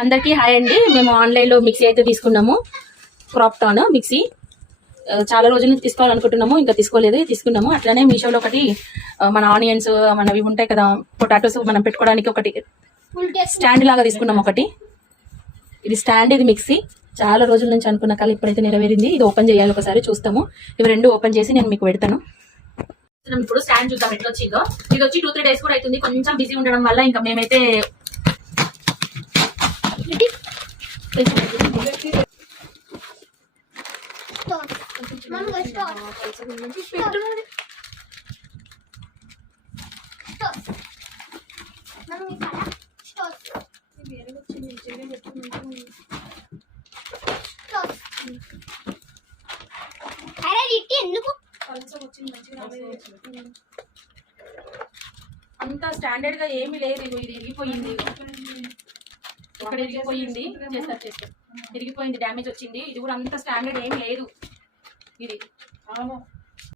అందరికీ హాయ్ అండి. మేము ఆన్లైన్లో మిక్సీ అయితే తీసుకున్నాము. క్రాప్టాన్ మిక్సీ చాలా రోజుల నుంచి తీసుకోవాలనుకుంటున్నాము, ఇంకా తీసుకున్నాము. అట్లానే మీషోలో ఒకటి మన ఆనియన్స్ మనవి ఉంటాయి కదా, పొటాటోస్ మనం పెట్టుకోవడానికి ఒకటి స్టాండ్ లాగా తీసుకున్నాము. ఒకటి ఇది స్టాండ్, ఇది మిక్సీ. చాలా రోజుల నుంచి అనుకున్న కళ ఇప్పుడైతే నెరవేరింది. ఇది ఓపెన్ చేయాలి, ఒకసారి చూస్తాము. ఇవి రెండు ఓపెన్ చేసి నేను మీకు పెడతాను. ఇప్పుడు స్టాండ్ చూద్దాం ఎట్లా వచ్చిందో. ఇది వచ్చి 2-3 డేస్ కూడా అవుతుంది. కొంచెం బిజీ ఉండడం వల్ల ఇంకా మేమైతే అంత స్టాండర్డ్ గా ఏమీ లేదు. ఇది ఇరిగిపోయింది, ఇక్కడ ఇరిగిపోయింది, చేస్తారు ఇరిగిపోయింది, డ్యామేజ్ వచ్చింది. ఇది కూడా అంత స్టాండర్డ్ ఏమి లేదు. ఇది